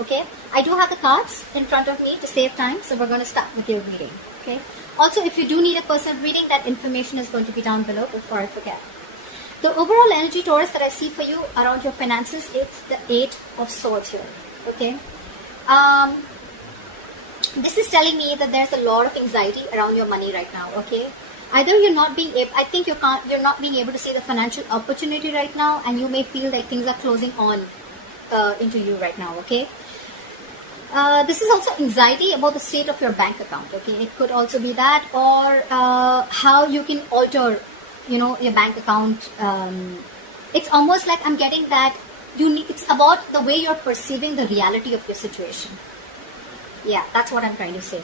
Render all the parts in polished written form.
Okay, I do have the cards in front of me to save time, so we're going to start with your reading. Okay, also if you do need a personal reading, that information is going to be down below before I forget. The overall energy, Taurus, that I see for you around your finances, it's the 8 of Swords here. Okay, this is telling me that there's a lot of anxiety around your money right now. Okay, either you're not being able, I think you're not being able to see the financial opportunity right now, and you may feel like things are closing on into you right now. Okay, this is also anxiety about the state of your bank account. Okay, it could also be that, or how you can alter, your bank account. It's almost like I'm getting that it's about the way you're perceiving the reality of your situation. Yeah, that's what I'm trying to say.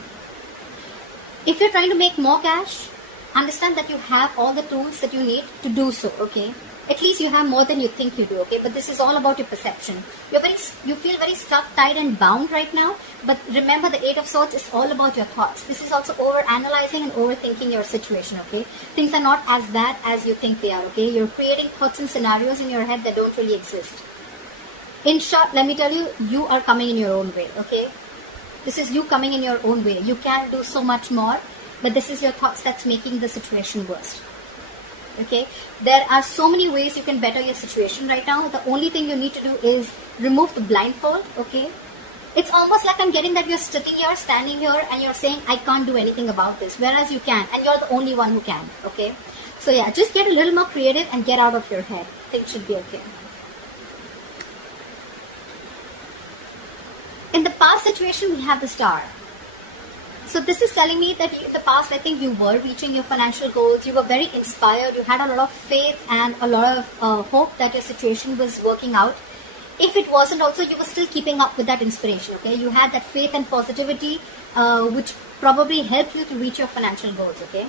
If you're trying to make more cash, understand that you have all the tools that you need to do so. Okay, at least you have more than you think you do. Okay, but this is all about your perception. You feel very stuck, tied and bound right now, but remember, the 8 of Swords is all about your thoughts. This is also over analyzing and overthinking your situation. Okay, things are not as bad as you think they are. Okay, you're creating thoughts and scenarios in your head that don't really exist. In short, let me tell you, you are coming in your own way. Okay, this is you coming in your own way. You can do so much more, but this is your thoughts that's making the situation worse. Okay, there are so many ways you can better your situation right now. The only thing you need to do is remove the blindfold. Okay, it's almost like I'm getting that you're sitting here, standing here, and you're saying, I can't do anything about this, whereas you can, and you're the only one who can. Okay, so yeah, just get a little more creative and get out of your head. Things should be okay. In the past situation, we have the Star. So this is telling me that in the past, I think you were reaching your financial goals. You were very inspired. You had a lot of faith and a lot of hope that your situation was working out. If it wasn't also, you were still keeping up with that inspiration. Okay, you had that faith and positivity, which probably helped you to reach your financial goals. Okay,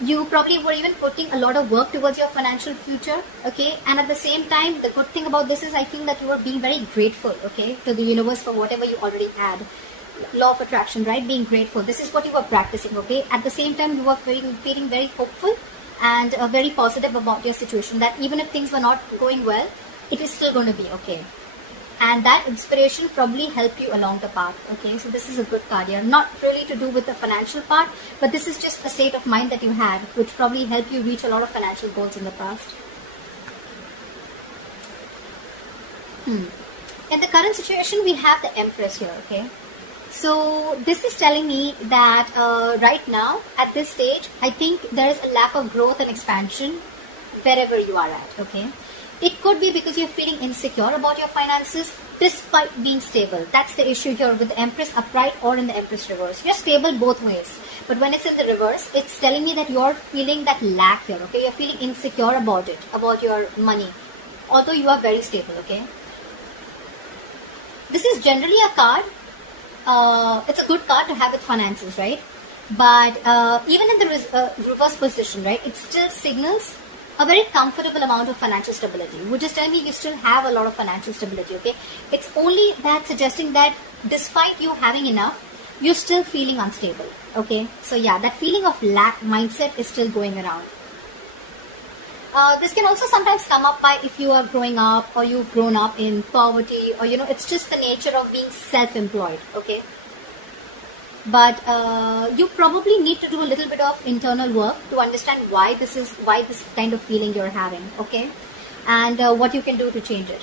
you probably were even putting a lot of work towards your financial future. Okay, and at the same time, the good thing about this is I feel that you were being very grateful. Okay, to the universe for whatever you already had. Law of attraction, right? Being grateful. This is what you were practicing. Okay, at the same time, you were feeling very hopeful and very positive about your situation, that even if things were not going well, it is still going to be okay. And that inspiration probably helped you along the path. Okay, so this is a good card here. Not really to do with the financial part, but this is just a state of mind that you had, which probably helped you reach a lot of financial goals in the past. In the current situation, we have the Empress here. Okay, so this is telling me that right now, at this stage, I think there is a lack of growth and expansion wherever you are at. Okay, it could be because you're feeling insecure about your finances despite being stable. That's the issue here with the Empress upright or in the Empress reverse. You're stable both ways, but when it's in the reverse, it's telling me that you're feeling that lack here. Okay, you're feeling insecure about it, about your money, although you are very stable. Okay, this is generally a card. It's a good card to have with finances, right? But even in the reverse position, right, it still signals a very comfortable amount of financial stability, which is telling me you still have a lot of financial stability. Okay, it's only that suggesting that despite you having enough, you're still feeling unstable. Okay, so yeah, that feeling of lack mindset is still going around. This can also sometimes come up by if you are growing up or you've grown up in poverty, or it's just the nature of being self-employed. Okay, but you probably need to do a little bit of internal work to understand why this kind of feeling you're having. Okay, and what you can do to change it.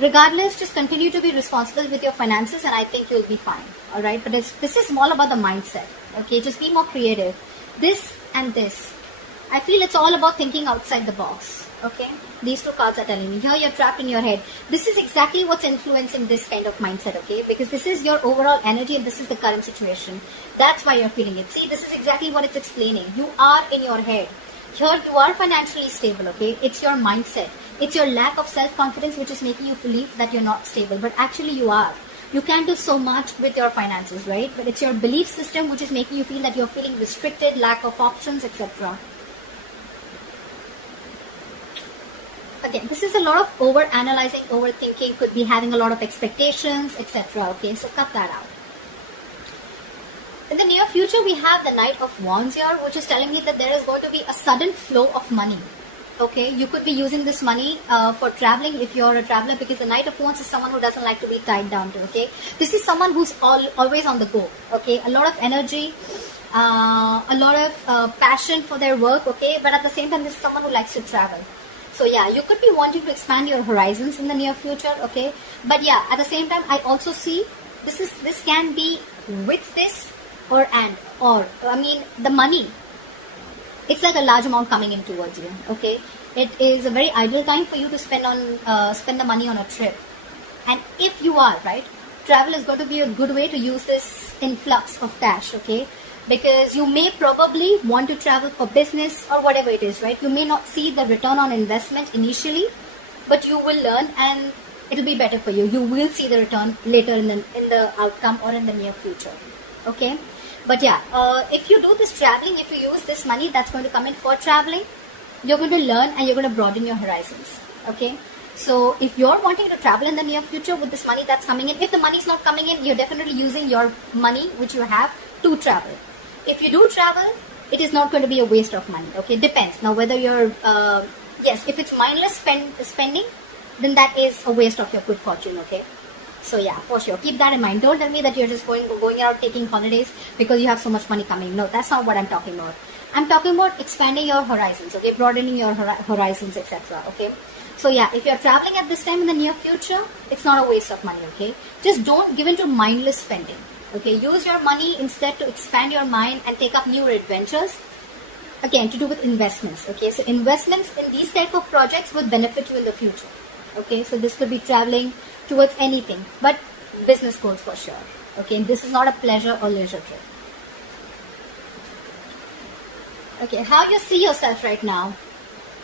Regardless, just continue to be responsible with your finances, and I think you'll be fine. All right, but this is all about the mindset. Okay, just be more creative. This and this, I feel it's all about thinking outside the box. Okay, these two cards are telling me here you're trapped in your head. This is exactly what's influencing this kind of mindset. Okay, because this is your overall energy and this is the current situation. That's why you're feeling it. See, this is exactly what it's explaining. You are in your head. Here you are financially stable. Okay, it's your mindset. It's your lack of self-confidence which is making you believe that you're not stable, but actually you are. You can do so much with your finances, right? But it's your belief system which is making you feel that you're feeling restricted, lack of options, etc. Again, this is a lot of over-analyzing, overthinking, could be having a lot of expectations, etc. Okay, so cut that out. In the near future, we have the Knight of Wands here, which is telling me that there is going to be a sudden flow of money. Okay, you could be using this money for traveling if you're a traveler, because the Knight of Wands is someone who doesn't like to be tied down to. Okay, this is someone who's always on the go. Okay, a lot of energy, a lot of passion for their work. Okay, but at the same time, this is someone who likes to travel. So yeah, you could be wanting to expand your horizons in the near future. Okay, but yeah, at the same time, I also see this can be with this or I mean the money. It's like a large amount coming in towards you. Okay, it is a very ideal time for you to spend the money on a trip. And if you are right, travel is going to be a good way to use this influx of cash. Okay, because you may probably want to travel for business or whatever it is, right? You may not see the return on investment initially, but you will learn and it'll be better for you. You will see the return later in the outcome or in the near future. Okay, but yeah, if you do this traveling, if you use this money that's going to come in for traveling, you're going to learn and you're going to broaden your horizons. Okay, so if you're wanting to travel in the near future with this money that's coming in, if the money's not coming in, you're definitely using your money which you have to travel. If you do travel, it is not going to be a waste of money. Okay, depends. Now whether you're, yes, if it's mindless spending, then that is a waste of your good fortune. Okay, so yeah, for sure, keep that in mind. Don't tell me that you're just going out taking holidays because you have so much money coming. No, that's not what I'm talking about. I'm talking about expanding your horizons. Okay, broadening your horizons, etc. Okay, so yeah, if you're traveling at this time in the near future, it's not a waste of money. Okay, just don't give into mindless spending. Okay, use your money instead to expand your mind and take up new adventures. Again, to do with investments. Okay, so investments in these type of projects would benefit you in the future. Okay, so this could be traveling towards anything, but business goals for sure. Okay, this is not a pleasure or leisure trip. Okay, how you see yourself right now?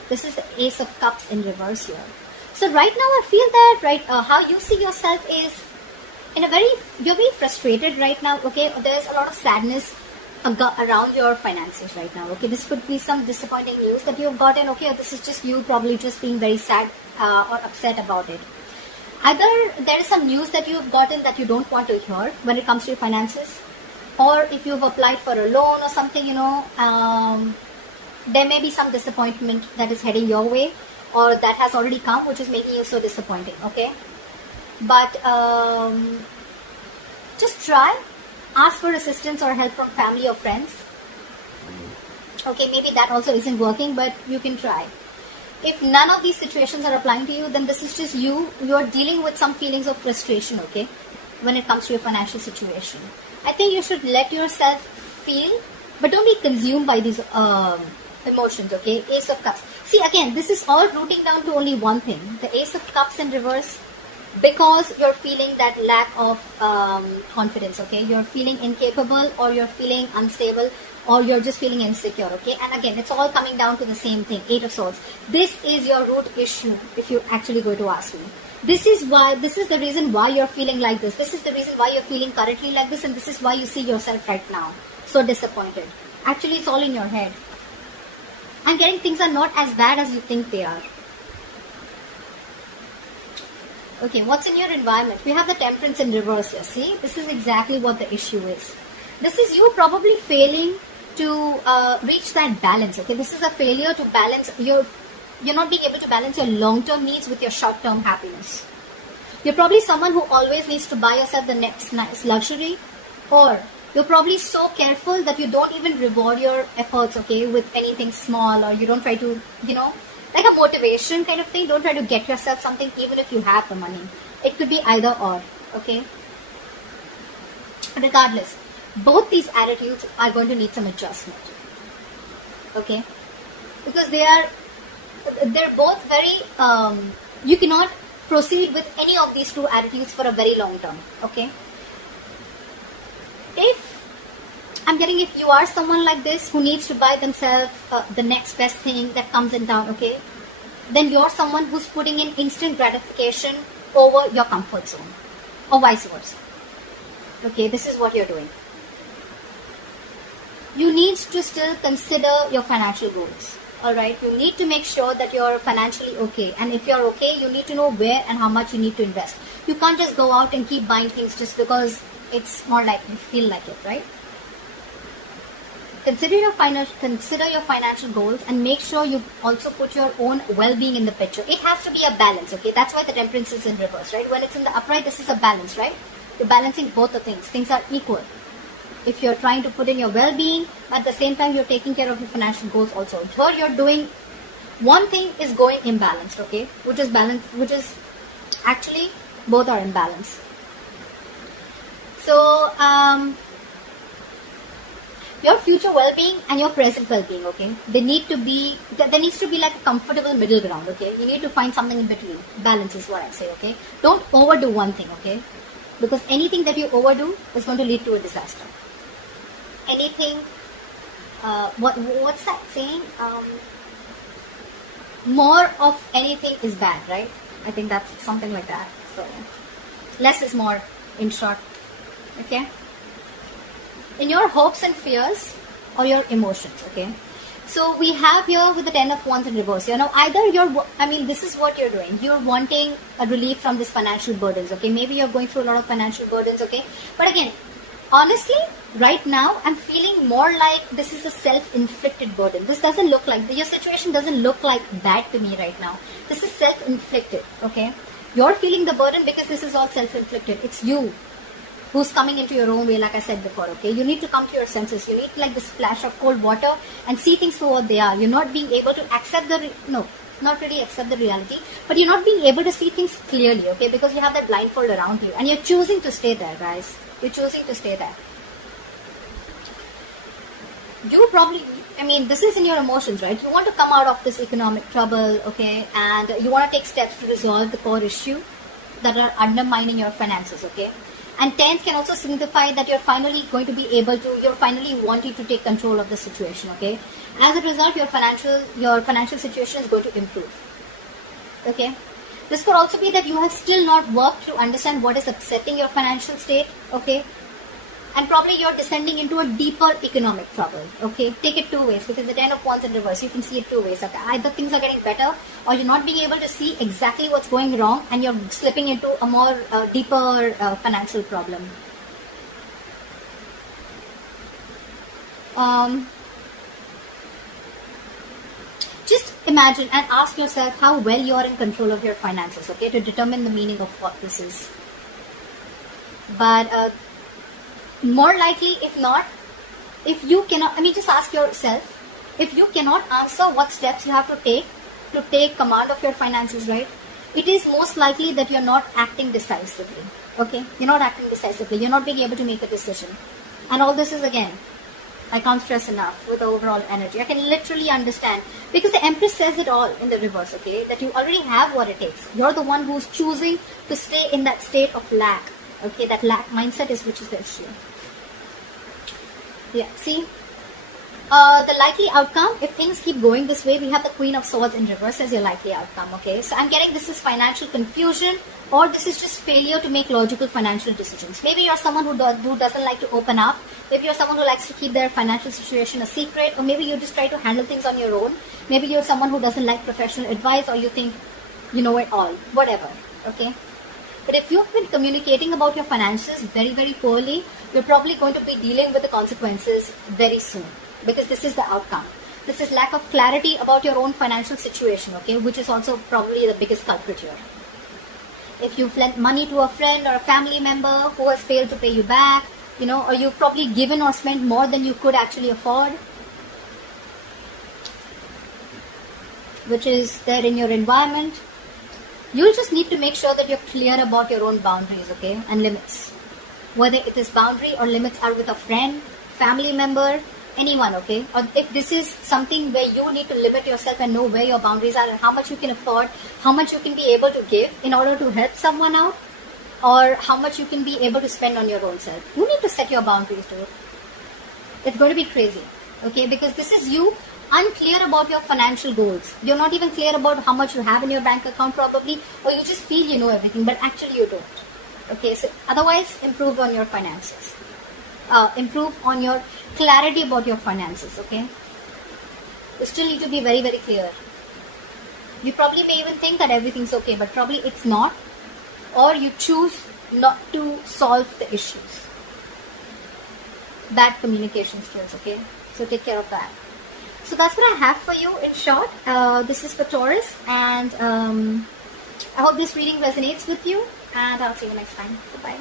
This is the Ace of Cups in reverse here. So right now I feel that, right, how you see yourself is you're very frustrated right now. Okay, there's a lot of sadness around your finances right now. Okay, this could be some disappointing news that you've gotten. Okay, or this is just you probably just being very sad or upset about it. Either there is some news that you've gotten that you don't want to hear when it comes to your finances, or if you've applied for a loan or something, there may be some disappointment that is heading your way, or that has already come, which is making you so disappointing. Okay, but just try, ask for assistance or help from family or friends. Okay, maybe that also isn't working, but you can try. If none of these situations are applying to you, then this is just you're dealing with some feelings of frustration. Okay, when it comes to your financial situation, I think you should let yourself feel, but don't be consumed by these emotions. Okay, Ace of Cups. See, again, this is all rooting down to only one thing, the Ace of Cups in reverse, because you're feeling that lack of confidence. Okay, you're feeling incapable, or you're feeling unstable, or you're just feeling insecure. Okay, and again, it's all coming down to the same thing, Eight of Swords. This is your root issue, if you actually go to ask me. This is the reason why you're feeling like this. This is the reason why you're feeling currently like this, and this is why you see yourself right now so disappointed. Actually, it's all in your head. I'm getting things are not as bad as you think they are. Okay, what's in your environment? We have the Temperance in reverse here. See, this is exactly what the issue is. This is you probably failing to reach that balance. Okay, this is a failure to balance you're not being able to balance your long-term needs with your short-term happiness. You're probably someone who always needs to buy yourself the next nice luxury, or you're probably so careful that you don't even reward your efforts, okay, with anything small, or you don't try to, like a motivation kind of thing. Don't try to get yourself something even if you have the money. It could be either or, okay? Regardless, both these attitudes are going to need some adjustment, okay? Because they're both very, you cannot proceed with any of these two attitudes for a very long term, okay? If you are someone like this who needs to buy themselves the next best thing that comes in town, okay, then you're someone who's putting in instant gratification over your comfort zone, or vice versa. Okay, this is what you're doing. You need to still consider your financial goals. Alright, you need to make sure that you're financially okay. And if you're okay, you need to know where and how much you need to invest. You can't just go out and keep buying things just because it's more like you feel like it, right? Consider your financial goals, and make sure you also put your own well-being in the picture. It has to be a balance, okay? That's why the Temperance is in reverse, right? When it's in the upright, this is a balance, right? You're balancing both the things. Things are equal. If you're trying to put in your well-being, at the same time you're taking care of your financial goals also. Here you're doing one thing is going imbalanced, okay? Which is balance, which is actually both are imbalanced. So your future well-being and your present well-being, okay? There needs to be like a comfortable middle ground, okay? You need to find something in between. Balance is what I say, okay? Don't overdo one thing, okay? Because anything that you overdo is going to lead to a disaster. Anything, what's that saying? More of anything is bad, right? I think that's something like that. So less is more, in short, okay? In your hopes and fears or your emotions, okay? So we have here with the 10 of Wands in reverse. You know, either this is what you're doing. You're wanting a relief from these financial burdens, okay? Maybe you're going through a lot of financial burdens, okay? But again, honestly, right now, I'm feeling more like this is a self-inflicted burden. This doesn't look like, your situation doesn't look like that to me right now. This is self-inflicted, okay? You're feeling the burden because this is all self-inflicted. It's you who's coming into your own way, like I said before, okay? You need to come to your senses. You need like this splash of cold water and see things for what they are. You're not being able to accept not really accept the reality, but you're not being able to see things clearly, okay? Because you have that blindfold around you and you're choosing to stay there, guys. You're choosing to stay there. You probably, this is in your emotions, right? You want to come out of this economic trouble, okay? And you want to take steps to resolve the core issue that are undermining your finances, okay? And 10th can also signify that you're finally wanting to take control of the situation, okay? As a result, your financial situation is going to improve, okay? This could also be that you have still not worked to understand what is upsetting your financial state, okay? And probably you're descending into a deeper economic trouble, okay? Take it two ways, because the 10 of Wands in reverse, you can see it two ways, okay? Either things are getting better, or you're not being able to see exactly what's going wrong, and you're slipping into a more deeper financial problem. Just imagine and ask yourself how well you are in control of your finances, okay? To determine the meaning of what this is. But more likely, if not, if you cannot, just ask yourself, if you cannot answer what steps you have to take command of your finances, right? It is most likely that you're not acting decisively, okay? You're not acting decisively. You're not being able to make a decision. And all this is, again, I can't stress enough with the overall energy. I can literally understand, because the Empress says it all in the reverse, okay? That you already have what it takes. You're the one who's choosing to stay in that state of lack, okay? That lack mindset is which is the issue. Yeah, see, the likely outcome, if things keep going this way, we have the Queen of Swords in reverse as your likely outcome, okay? So I'm getting this is financial confusion, or this is just failure to make logical financial decisions. Maybe you're someone who doesn't like to open up. Maybe you're someone who likes to keep their financial situation a secret, or maybe you just try to handle things on your own. Maybe you're someone who doesn't like professional advice, or you think you know it all, whatever, okay? But if you've been communicating about your finances very, very poorly, you're probably going to be dealing with the consequences very soon, because this is the outcome. This is lack of clarity about your own financial situation, okay, which is also probably the biggest culprit here. If you've lent money to a friend or a family member who has failed to pay you back, or you've probably given or spent more than you could actually afford, which is there in your environment, you'll just need to make sure that you're clear about your own boundaries, okay, and limits. Whether it is boundary or limits are with a friend, family member, anyone, okay? Or if this is something where you need to limit yourself and know where your boundaries are and how much you can afford, how much you can be able to give in order to help someone out, or how much you can be able to spend on your own self. You need to set your boundaries, dude. It's going to be crazy, okay? Because this is you unclear about your financial goals. You're not even clear about how much you have in your bank account probably, or you just feel you know everything, but actually you don't. Okay, so otherwise improve on your finances. Improve on your clarity about your finances, okay? You still need to be very, very clear. You probably may even think that everything's okay, but probably it's not, or you choose not to solve the issues. Bad communication skills, okay? So take care of that. So that's what I have for you in short. This is for Taurus, and I hope this reading resonates with you, and I'll see you next time. Bye-bye.